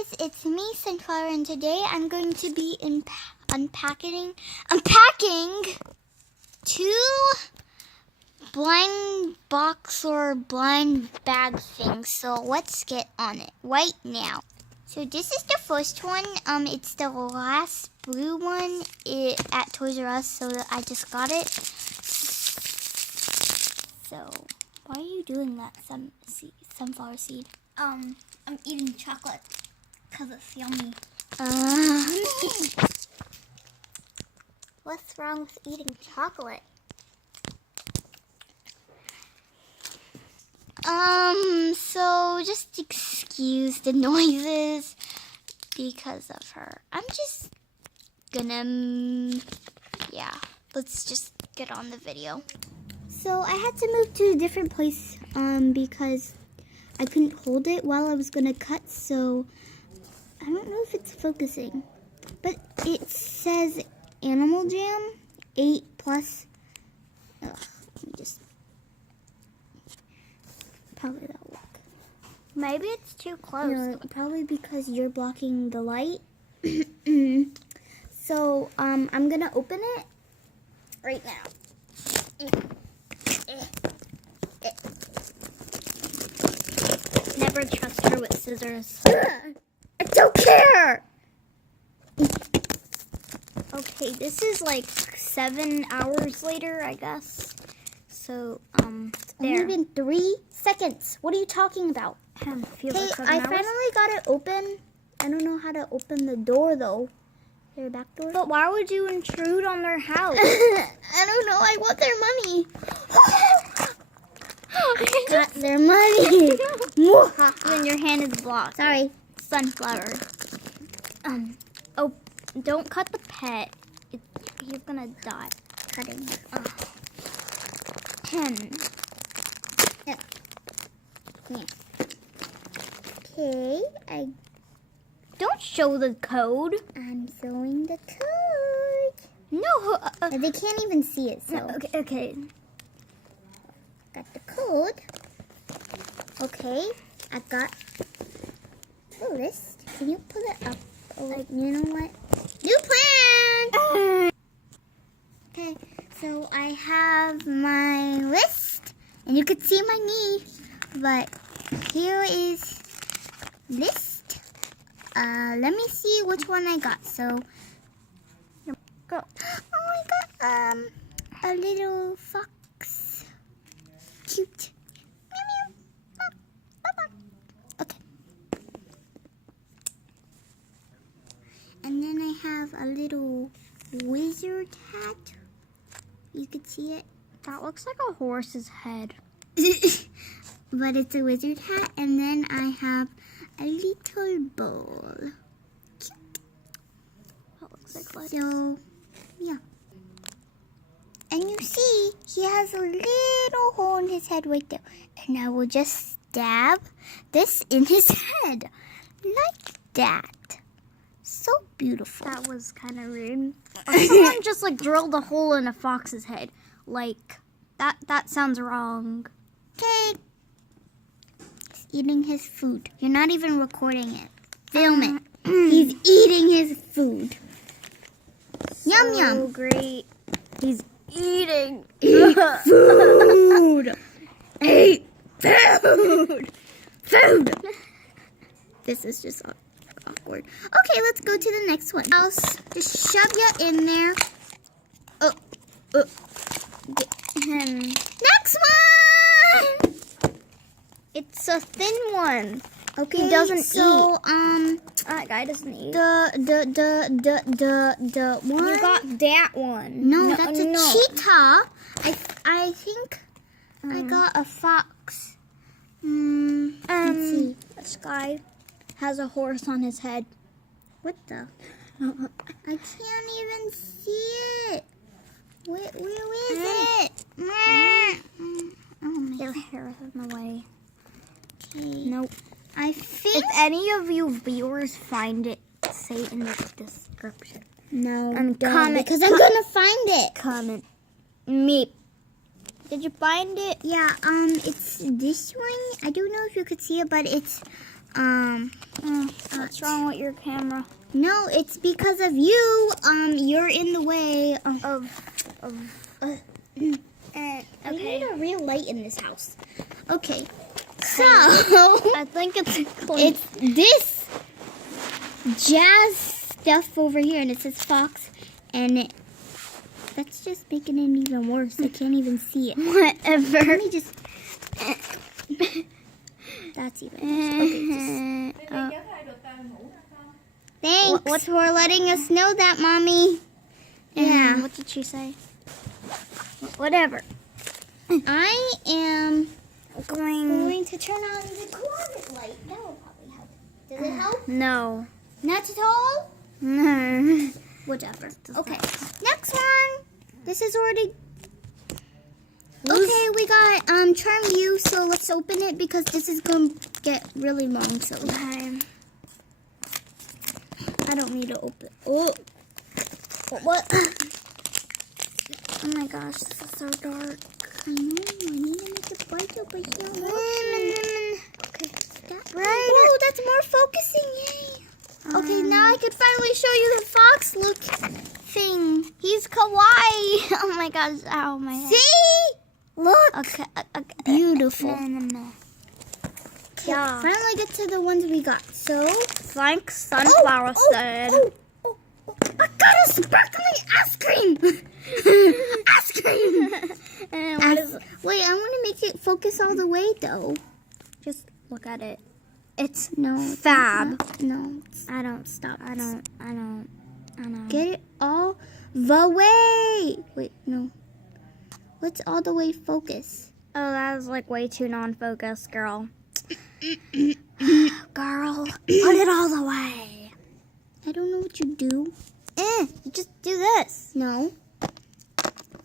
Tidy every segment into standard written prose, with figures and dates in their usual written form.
guys, it's me, Sunflower, and today I'm going to be unpacking two blind box or blind bag things. So let's get on it right now. So this is the first one. It's the last blue one at Toys R Us, so I just got it. So why are you doing that, sunflower seed? I'm eating chocolate because it's yummy. What's wrong with eating chocolate? So just excuse the noises because of her. I'm just gonna, yeah, let's just get on the video. So I had to move to a different place, because I couldn't hold it while I was gonna cut, so I don't know if it's focusing, but it says Animal Jam 8+. Ugh, let me just, probably that'll work. Maybe it's too close. No, probably because you're blocking the light. So, I'm gonna open it right now. Never trust her with scissors. I don't care! Okay, this is like 7 hours later, I guess. So, It's only been 3 seconds. What are you talking about? Feels Hey, like 7 I hours. finally got it open. I don't know how to open the door, though. Is there a back door? But why would you intrude on their house? I don't know. I want their money. Got their money. When your hand is blocked. Sorry. Sunflower. Oh, don't cut the pet. He's gonna die. Cutting. Pen. Yeah. Okay, Don't show the code. I'm showing the code. No. They can't even see it, so Okay. got the code. Okay, I got the list. Can you pull it up? Oh, you know what? New plan! Okay, so I have my list, and you can see my knee, but here is list. Let me see which one I got. So, Go. oh, I got a little fox. Cute. Meow, meow. Okay. And then I have a little wizard hat. You could see it. That looks like a horse's head. But it's a wizard hat. And then I have a little bowl. That looks like lights. So, yeah. And you see, he has a little hole in his head right there. And I will just stab this in his head. Like that. So beautiful. That was kind of rude. Or someone just like drilled a hole in a fox's head. Like, that sounds wrong. Okay. He's eating his food. You're not even recording it. Film it. He's eating his food. Yum, yum. So great. He's eating. Food. Eat food. Food. This is just awkward. Okay, let's go to the next one. Else, just shove you in there. Next one. It's a thin one. Okay, He doesn't so, That guy doesn't eat. the one. You got that one. No, that's a cheetah. I think I got a fox. Let's see. This guy has a horse on his head. What the? I can't even see it. Where is it? Oh my Their hair is in the way. Okay. Nope. I think If any of you viewers find it, say it in the description. no. And don't, comment- because I'm gonna find it. Comment. Meep. Did you find it? Yeah. It's this one. I don't know if you could see it, but it's What's wrong with your camera? No, it's because of you. You're in the way Okay. We need a real light in this house. Okay. So I think it's clean. it's this jazz stuff over here, and it says Fox, and that's just making it even worse. I can't even see it. Whatever. Let me just. That's even worse. Okay, just. Thanks for letting us know that, Mommy. Yeah. What did she say? Whatever. I am Going. going to turn on the closet light. That will probably help. Does it help? No. Not at all? No. Whatever. Okay. Next one. This is already. Okay, we got Charm View, so let's open it because this is going to get really long. So Okay. I don't need to open. Oh. What? Oh my gosh, this is so dark. I know. I need to make it brighter, but it's not working. Okay. That, oh, that's more focusing. Yay. Okay, now I can finally show you the fox look thing. He's kawaii. Oh my gosh. Ow, my head. See? Look. Okay. Beautiful. No. Okay, Yeah. finally get to the ones we got. So, Frank Sunflower said. I got a sparkling ice cream. Ice cream. And what is it? Wait, I want to make it focus all the way though. Just look at it. It's No, fab. no. I don't stop. I don't. Get it all the way. Wait, no. What's all the way focus? Oh, that was like way too non-focused, girl. Girl, put it all the way. I don't know what you do. Just do this. No.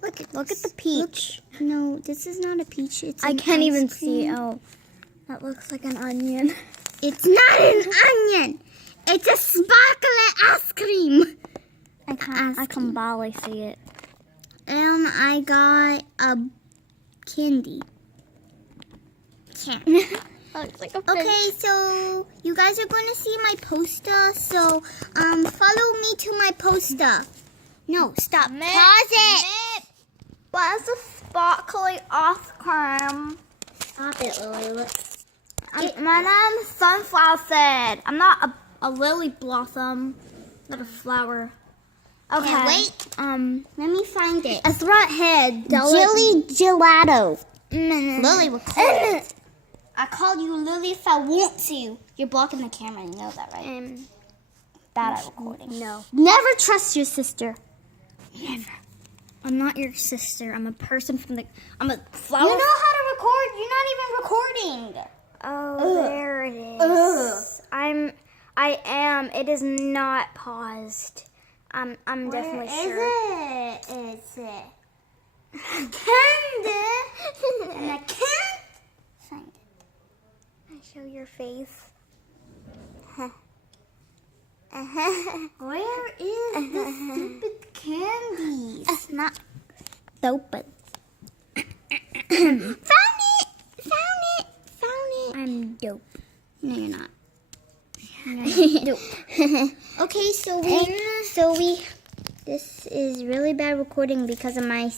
Look at the peach. No, this is not a peach. It's I an can't ice even cream. see. Oh, that looks like an onion. It's not an onion. It's a sparkling ice cream. I can barely see it. I got a candy. Looks like a Okay, so you guys are going to see my poster. So, follow me to my poster. No, stop. Pause it. What's a sparkly ice cream? Stop it, Lily. My name's Sunflower Said. I'm not a lily blossom, not a flower. Okay. wait. Let me find it. A threat head. Jelly gelato. Lily Lily, record. I called you Lily if I want to. You're blocking the camera. You know that, right? Bad at recording. No. Never trust your sister. Never. I'm not your sister. I'm a person from the. I'm a flower. You know how to record. You're not even recording. Oh, there it is. I am. It is not paused. I'm definitely sure. Where is it? Candy. And I can't find it. I show your face. Where is the stupid candies? It's not Open. Found it! Found it! Found it! I'm dope. No, you're not. Dope. Okay, so we. This is really bad recording because of my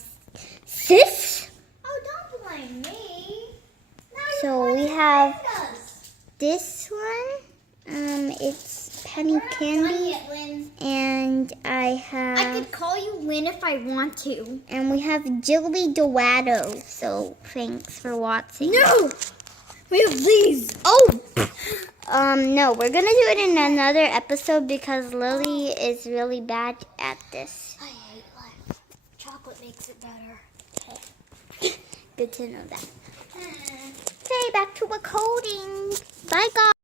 sis. Oh, don't blame me. So we have this one. It's penny candy, and I have. I could call you Lynn if I want to. And we have Jelly Dorado. So thanks for watching. No! We have these. Oh! No, we're gonna do it in another episode because Lily is really bad at this. I hate life. Chocolate makes it better. Good to know that. Okay, back to recording. Bye, guys.